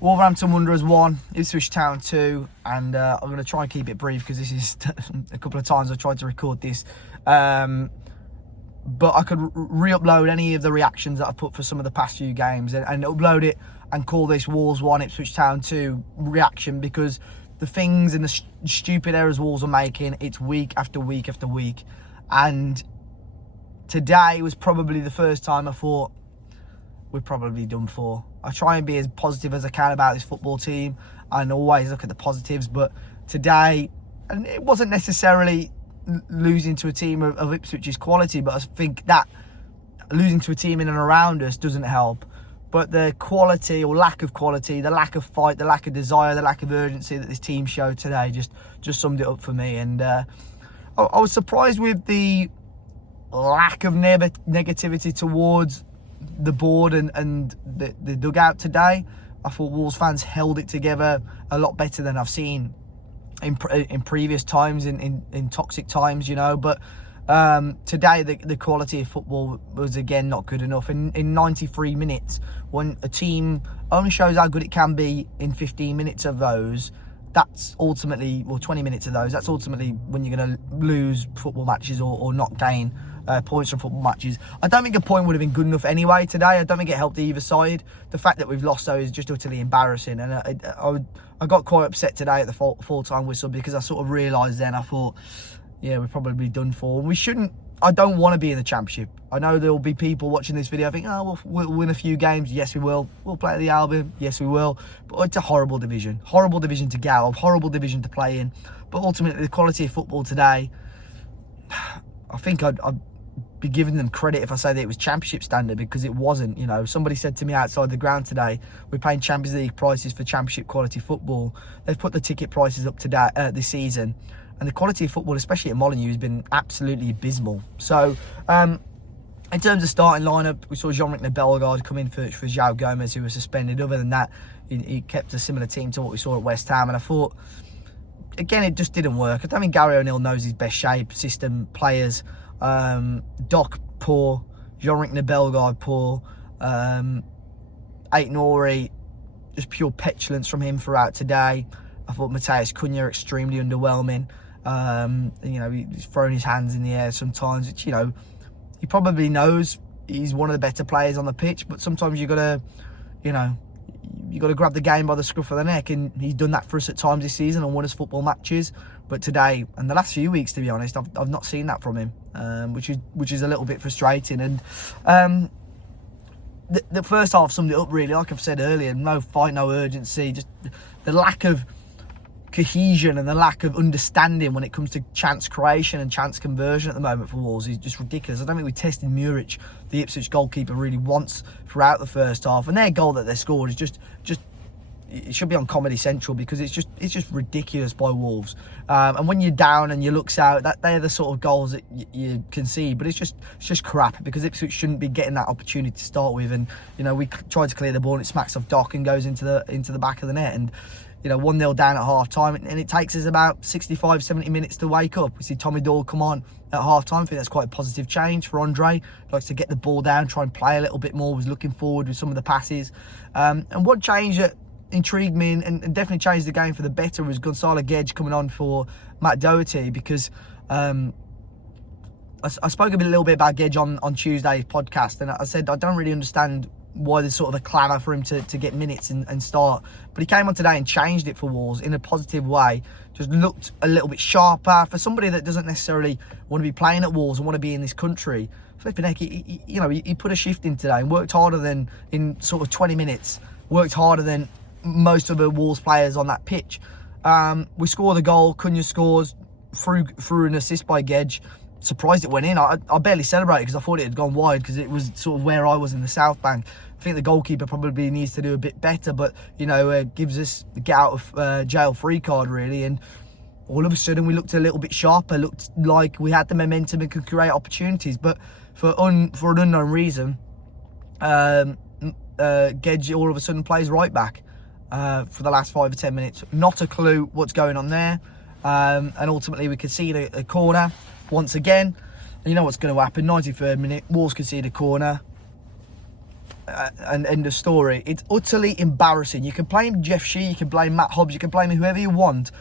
Wolverhampton Wanderers 1, Ipswich Town 2, and I'm going to try and keep it brief because this is a couple of times I've tried to record this. But I could re-upload any of the reactions that I've put for some of the past few games and upload it and call this Wolves 1, Ipswich Town 2 reaction, because the things and the stupid errors Wolves are making, it's week after week after week. And today was probably the first time I thought, we're probably done for. I try and be as positive as I can about this football team and always look at the positives, but today, and it wasn't necessarily losing to a team of Ipswich's quality, but I think that losing to a team in and around us doesn't help. But the quality or lack of quality, the lack of fight, the lack of desire, the lack of urgency that this team showed today just summed it up for me. And I was surprised with the lack of negativity towards the board and the dugout today. I thought Wolves fans held it together a lot better than I've seen in previous times, in toxic times, you know. But today the quality of football was again not good enough. In 93 minutes, when a team only shows how good it can be in 15 minutes of those, that's ultimately, well, 20 minutes of those, that's ultimately when you're going to lose football matches or not gain points from football matches. I don't think a point would have been good enough anyway today. I don't think it helped either side. The fact that we've lost, though, is just utterly embarrassing. And I got quite upset today at the full-time whistle, because I sort of realised then, I thought, yeah, we're probably done for. We shouldn't, I don't want to be in the Championship. I know there will be people watching this video think, oh, we'll win a few games. Yes, we will. We'll play at the Albion. Yes, we will. But it's a horrible division. Horrible division to go of. Horrible division to play in. But ultimately, the quality of football today, I think I'd be giving them credit if I say that it was Championship standard, because it wasn't. You know, somebody said to me outside the ground today, we're paying Champions League prices for Championship quality football. They've put the ticket prices up today this season, and the quality of football, especially at Molineux, has been absolutely abysmal. So, in terms of starting lineup, we saw Jean-Luc Bellegarde come in for João Gomez, who was suspended. Other than that, he kept a similar team to what we saw at West Ham, and I thought, again, it just didn't work. I don't think Gary O'Neill knows his best shape, system, players. Doc poor, Jean-Luc Bellegarde poor, Aït-Nouri, just pure petulance from him throughout today. I thought Matheus Cunha extremely underwhelming. You know, he's throwing his hands in the air sometimes, which, you know, he probably knows he's one of the better players on the pitch, but sometimes you gotta, you know, you got to grab the game by the scruff of the neck, and he's done that for us at times this season and won us football matches. But today, and the last few weeks, to be honest, I've not seen that from him, which is a little bit frustrating. And the first half summed it up really, like I've said earlier. No fight, no urgency, just the lack of cohesion and the lack of understanding when it comes to chance creation and chance conversion at the moment for Wolves is just ridiculous. I don't think we tested Muric, the Ipswich goalkeeper, really once throughout the first half, and their goal that they scored is just it should be on Comedy Central, because it's just ridiculous by Wolves. And when you're down and your looks out, that they're the sort of goals that you can see, but it's just crap, because Ipswich shouldn't be getting that opportunity to start with. And you know, we tried to clear the ball and it smacks off Doc and goes into the back of the net, and you know, 1-0 down at half-time, and it takes us about 65, 70 minutes to wake up. We see Tommy Doyle come on at half-time. I think that's quite a positive change for Andre. He likes to get the ball down, try and play a little bit more, was looking forward with some of the passes. And what change that intrigued me and definitely changed the game for the better was Gonzalo Guedes coming on for Matt Doherty, because I spoke a little bit about Guedes on Tuesday's podcast, and I said I don't really understand why there's sort of a clamour for him to get minutes and start. But he came on today and changed it for Wolves in a positive way. Just looked a little bit sharper. For somebody that doesn't necessarily want to be playing at Wolves and want to be in this country, flipping heck, he put a shift in today and worked harder than, in sort of 20 minutes, worked harder than most of the Wolves players on that pitch. We score the goal, Cunha scores through an assist by Guedes. Surprised it went in. I barely celebrated because I thought it had gone wide, because it was sort of where I was in the South Bank. I think the goalkeeper probably needs to do a bit better, but you know, gives us the get out of jail free card really, and all of a sudden we looked a little bit sharper, looked like we had the momentum and could create opportunities. But for an unknown reason, Guedes all of a sudden plays right back for the last 5 or 10 minutes. Not a clue what's going on there, and ultimately we concede a corner once again. And you know what's going to happen. 93rd minute, Wolves concede a corner. and end of story. It's utterly embarrassing. You can blame Jeff Shee, you can blame Matt Hobbs, you can blame whoever you want,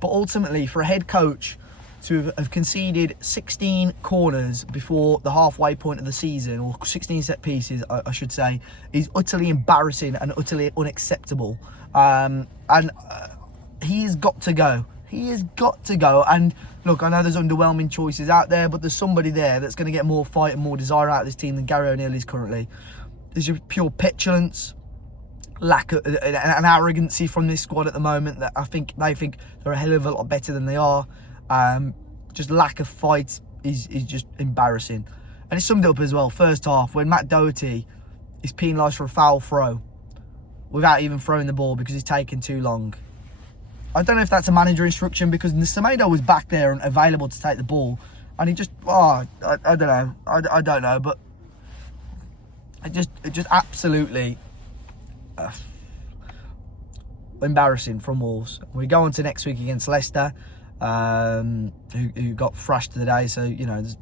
but ultimately for a head coach to have conceded 16 corners before the halfway point of the season, or 16 set pieces I should say, is utterly embarrassing and utterly unacceptable. He has got to go. He has got to go. And look, I know there's underwhelming choices out there, but there's somebody there that's going to get more fight and more desire out of this team than Gary O'Neill is currently. There's just pure petulance, lack of an arrogancy from this squad at the moment that I think they think they're a hell of a lot better than they are. Just lack of fight is just embarrassing. And it's summed up as well, first half, when Matt Doherty is penalised for a foul throw without even throwing the ball because he's taken too long. I don't know if that's a manager instruction, because Semedo was back there and available to take the ball, and he just, I don't know. I don't know, but it just absolutely embarrassing from Wolves. We go on to next week against Leicester, who got thrashed today, so, you know, there's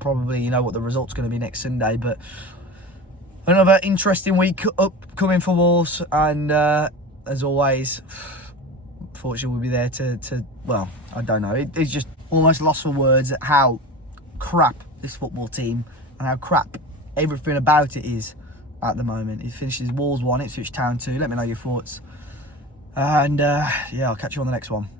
probably, you know, what the result's going to be next Sunday, but another interesting week upcoming for Wolves, and as always, fortunately we'll be there to well, I don't know, it's just almost lost for words at how crap this football team and how crap everything about it is at the moment. It finishes Wolves 1, Ipswich Town 2. Let me know your thoughts, and yeah, I'll catch you on the next one.